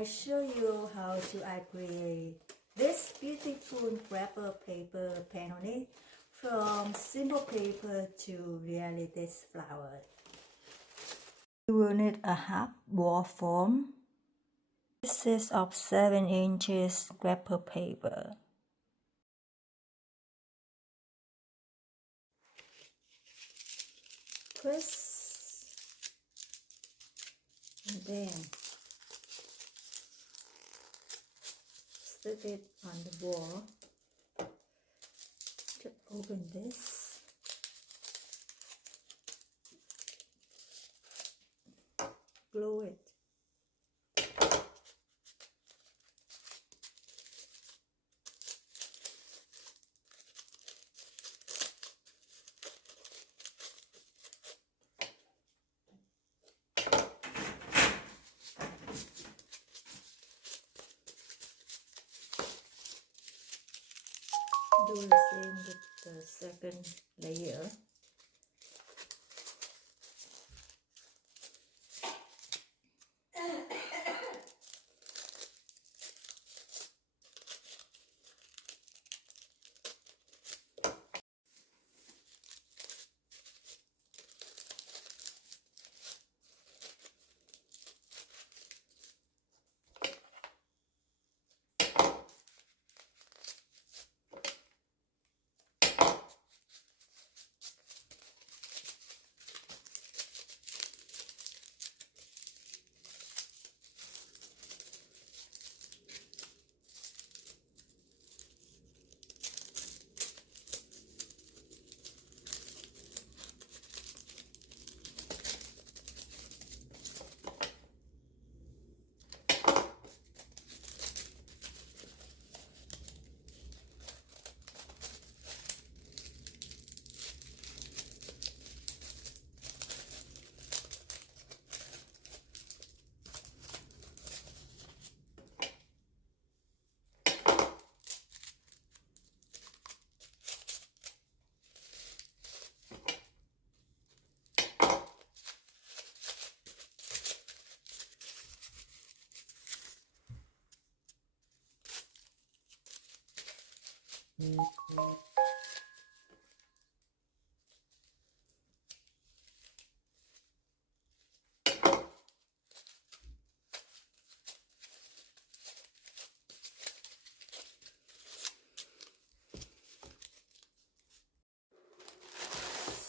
I show you how to create this beautiful wrapper paper peony from simple paper to reality's flower. You will need a half wall foam, pieces of 7 inches wrapper paper, twist, and then stick it on the wall. Just open this, glue it. Do the same with the second layer.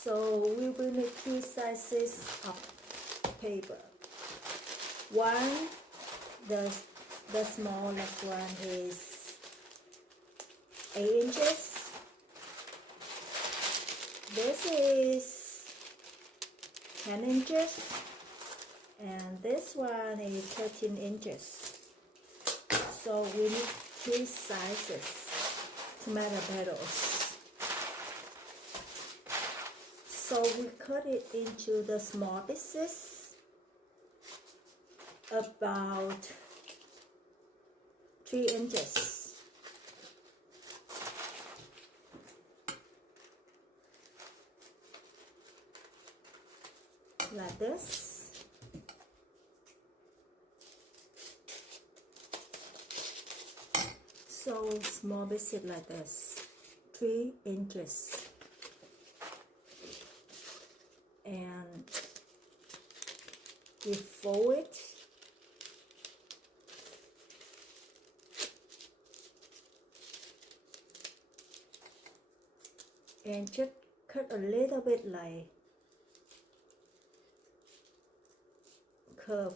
So we will need 2 sizes of paper. One, the smallest one is 8 inches. This is 10 inches. And this one is 13 inches. So we need 3 sizes tomato petals. So we cut it into the small pieces, about 3 inches. Like this. So small pieces like this, 3 inches. And we fold it and just cut a little bit like curve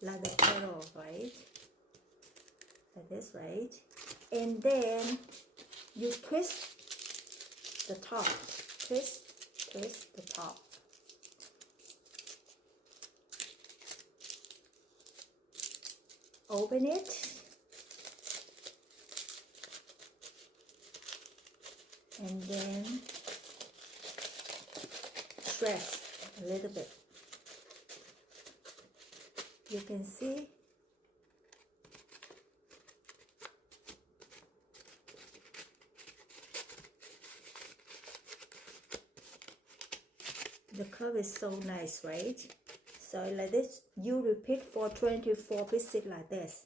like the petal, right? Like this, right? And then you twist the top. Twist the top. Open it. And then press a little bit. You can see the curve is so nice, right? So like this, you repeat for 24 pieces like this.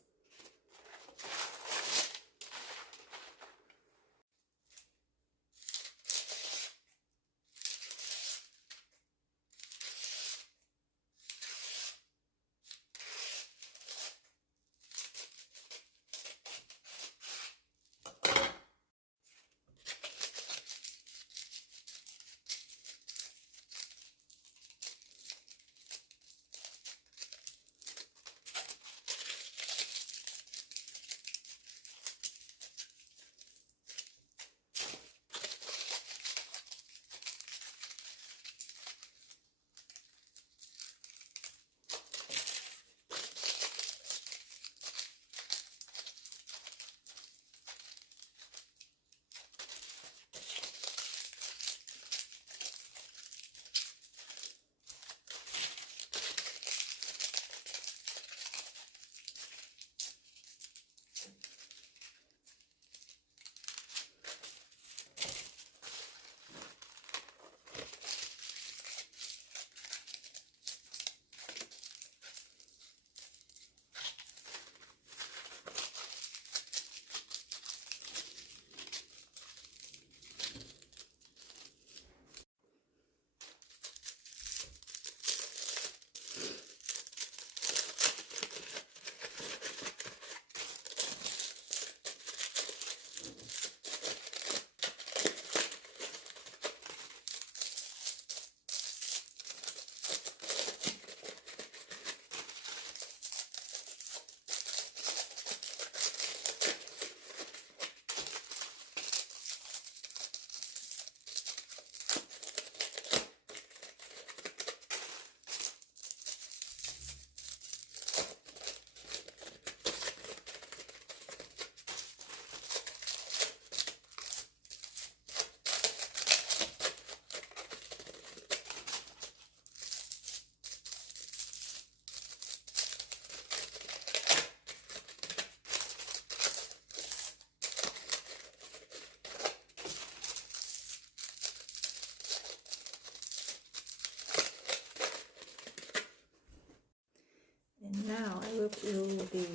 And now I will glue the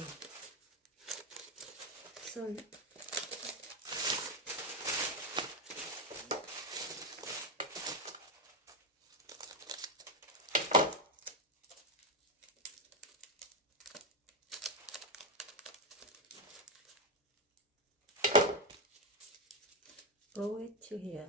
glue it to here.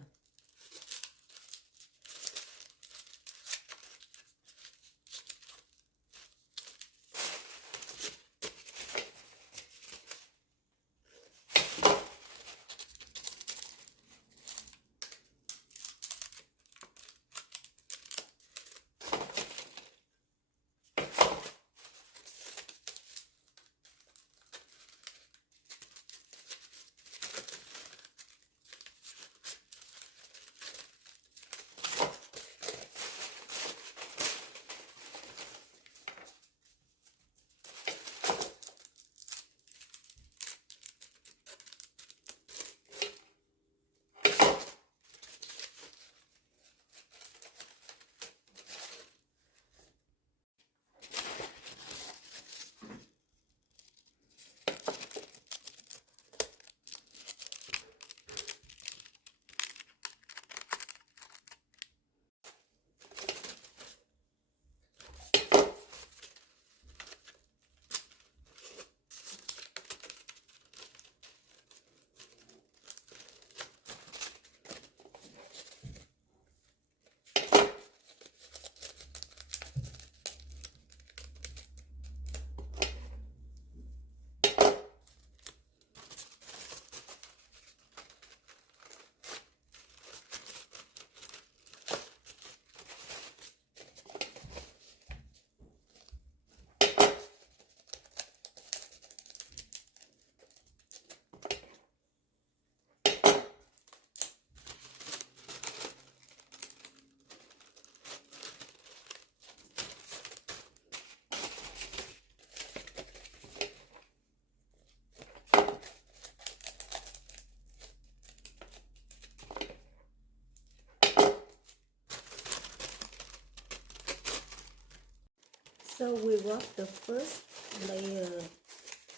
So we wrap the first layer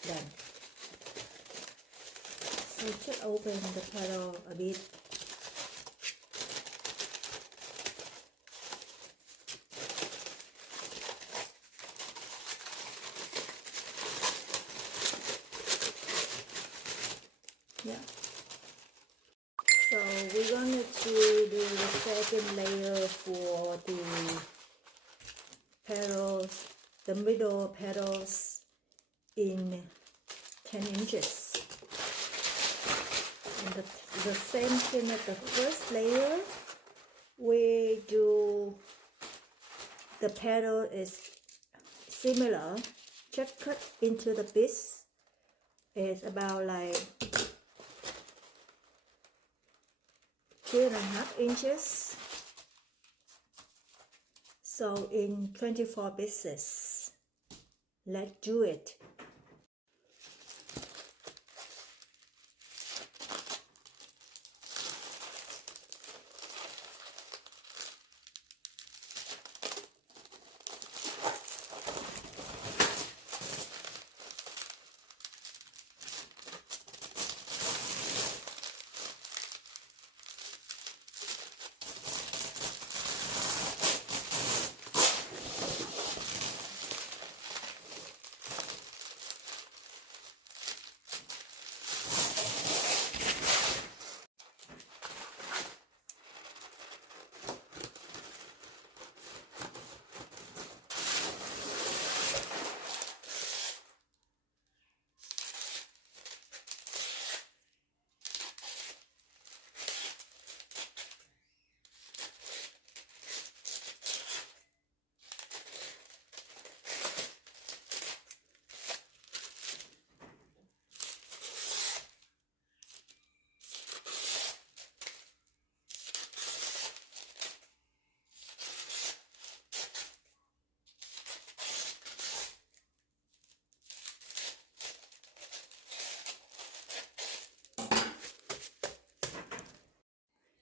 done. So just open the petal a bit. Yeah. So we're going to do the second layer for the petals, the middle petals in 10 inches. And the same thing as the first layer, we do the petal is similar, just cut into the bits. It's about like 2.5 inches. So in 24 pieces. Let's do it.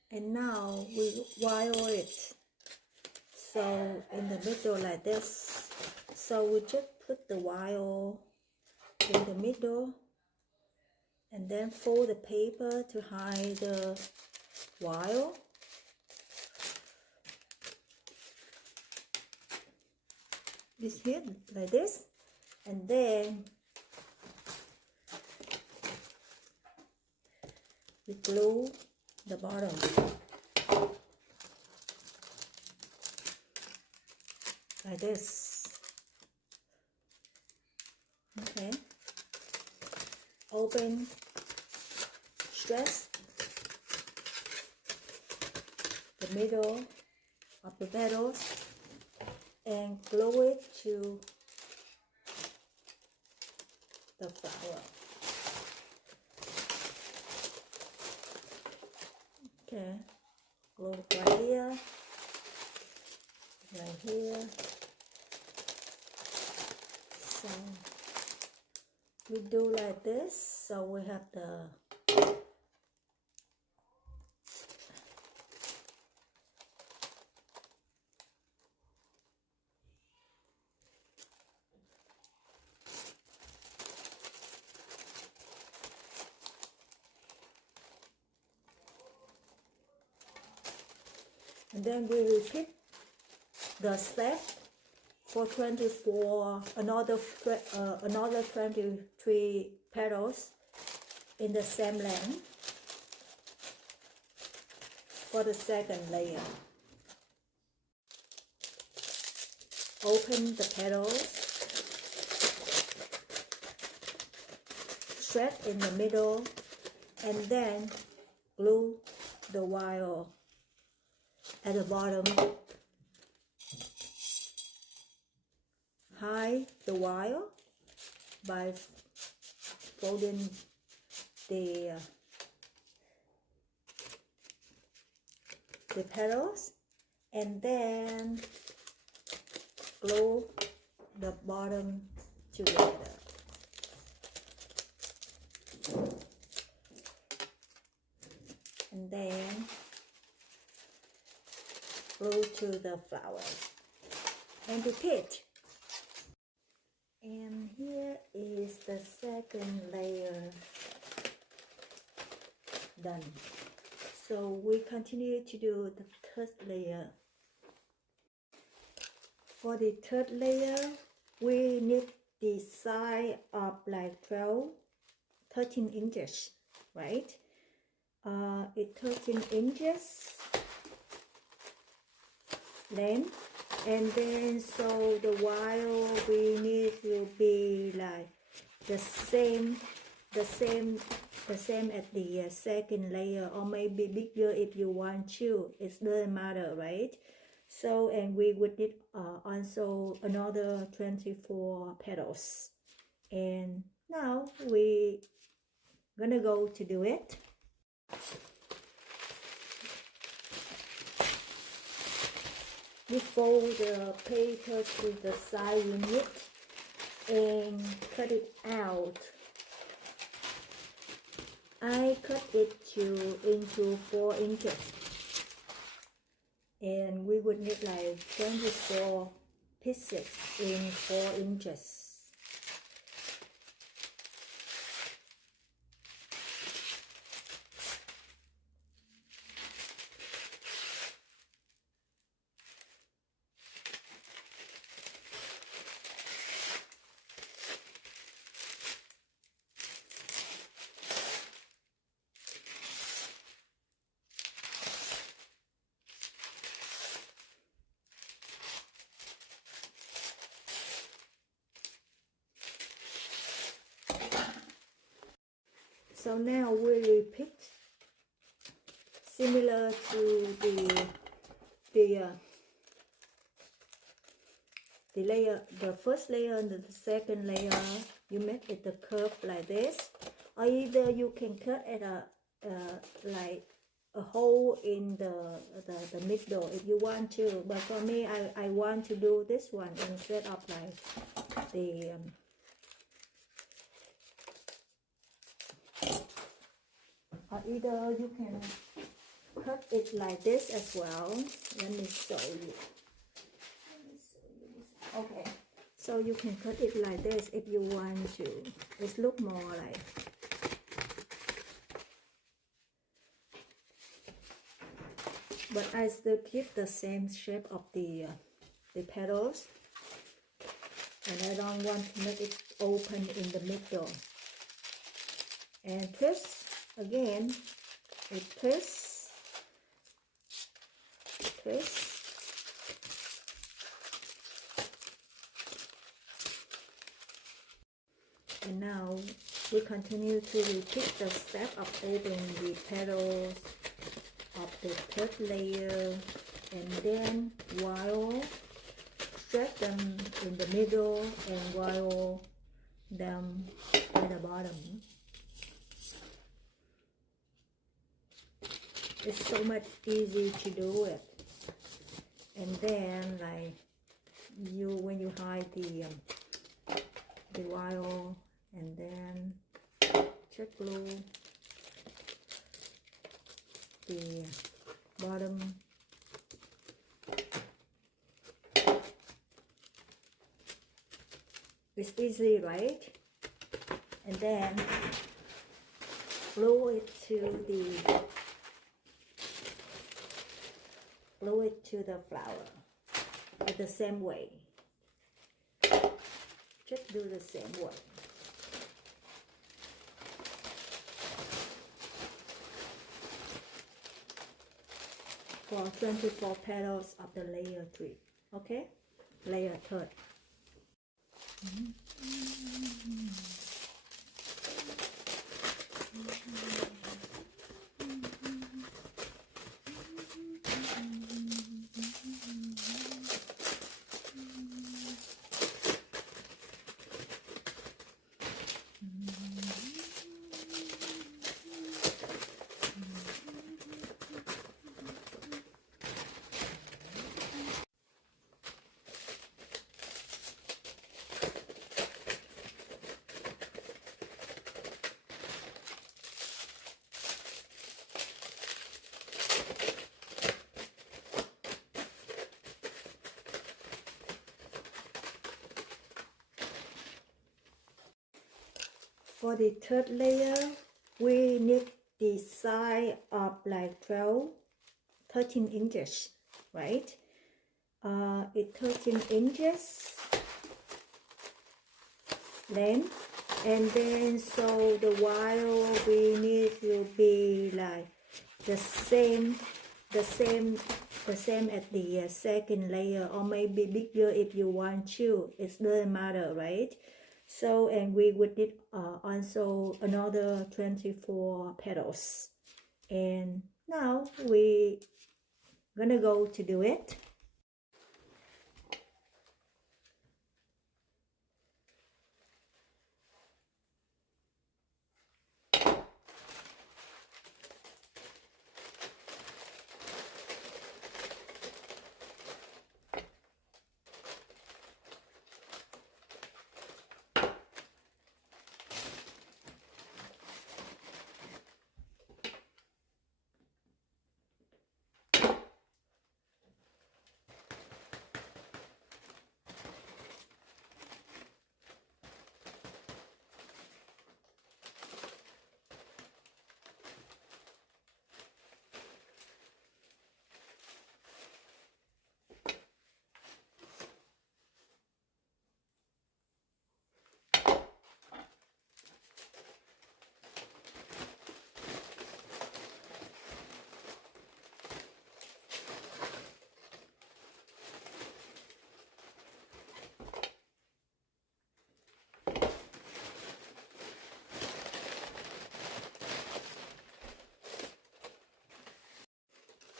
And now we wire it. So in the middle like this. So we just put the wire in the middle and then fold the paper to hide the wire. This here like this, and then we glue the bottom like this. Okay, open, stretch the middle of the petals and glue it to the flower. Okay, glue right here, right here. So we do like this. So we have the and then we repeat the step for 24 another 23 petals in the same length for the second layer. Open the petals, stretch in the middle, and then glue the wire at the bottom. Hide the wire by folding the petals, and then glue the bottom together. And then glue to the flower and repeat. And here is the second layer done. So we continue to do the third layer. For the third layer, we need the size of like 13 inches, right? It's 13 inches length, and then so the wire we need to be like the same as the second layer, or maybe bigger if you want to. It doesn't matter, right? So, and we would need also another 24 petals. And now we gonna go to do it. We fold the paper to the side unit and cut it out. I cut it into 4 inches, and we would need like 24 pieces in 4 inches. So now we repeat similar to the layer, the first layer and the second layer. You make it a curve like this, or either you can cut at like a hole in the middle if you want to. But for me, I want to do this one instead of like the or either you can cut it like this as well. Let me show you. Okay, so you can cut it like this if you want to. It look more like, but I still keep the same shape of the petals, and I don't want to make it open in the middle. And twist again, it twists, twist. And now we continue to repeat the step of opening the petals of the third layer, and then wire stretch them in the middle and wire them at the bottom. It's so much easy to do it. And then like when you hide the wire, and then check glue the bottom. It's easy, right? And then glue it to the flower in the same way. Just do the same way. For 24 petals of the layer 3, okay? Layer 3rd. For the third layer, we need the size of like 13 inches, right? It's 13 inches length, and then so the wire we need to be like the same as the second layer, or maybe bigger if you want to. It doesn't matter, right? So, and we would need also another 24 petals. And now we gonna go to do it.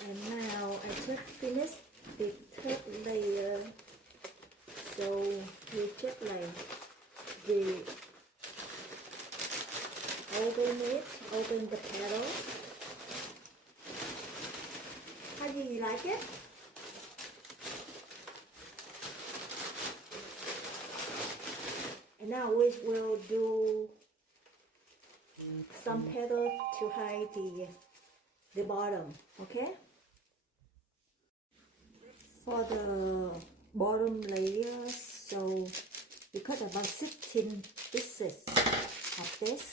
And now I just finished the third layer, so we just like the open the petal. How do you like it? And now we will do some petal to hide the bottom, okay? For the bottom layer, so we cut about 16 pieces of this,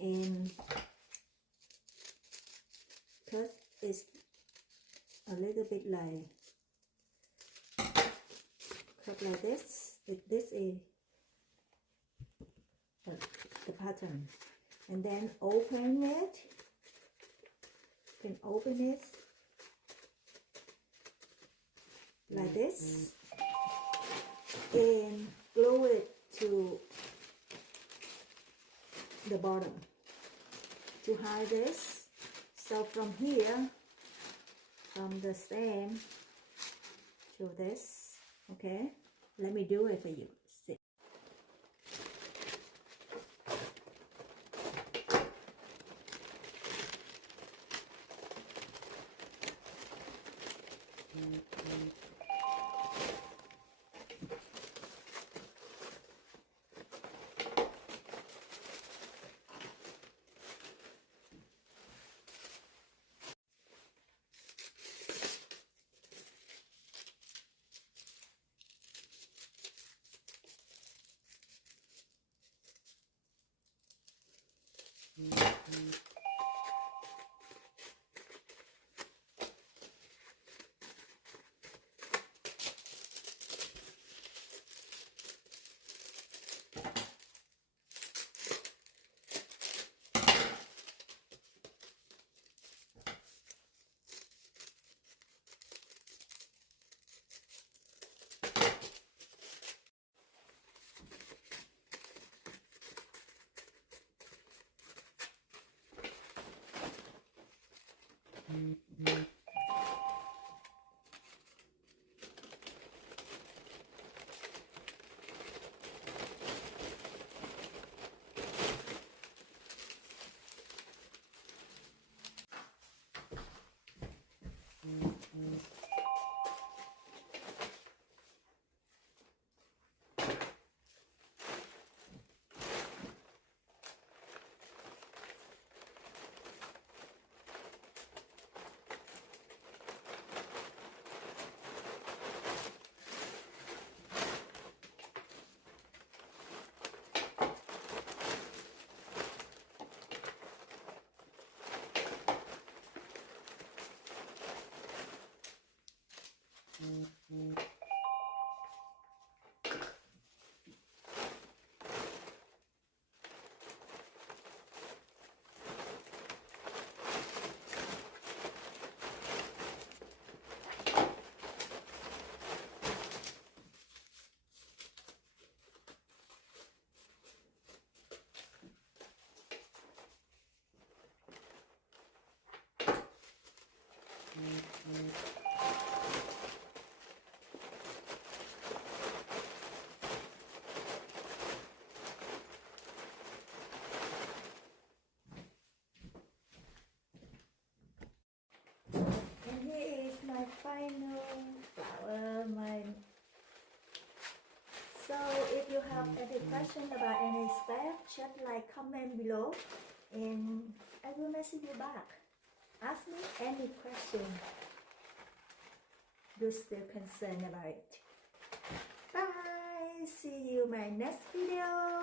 and cut is a little bit like cut like this. This is the pattern, and then open it. You can open it like this and glue it to the bottom to hide this. So from here, from the stem to this, okay, let me do it for you. See. flower. So if you have any question about any step, just like comment below and I will message you back. Ask me any question you're still concerned about it. Bye. See you in my next video.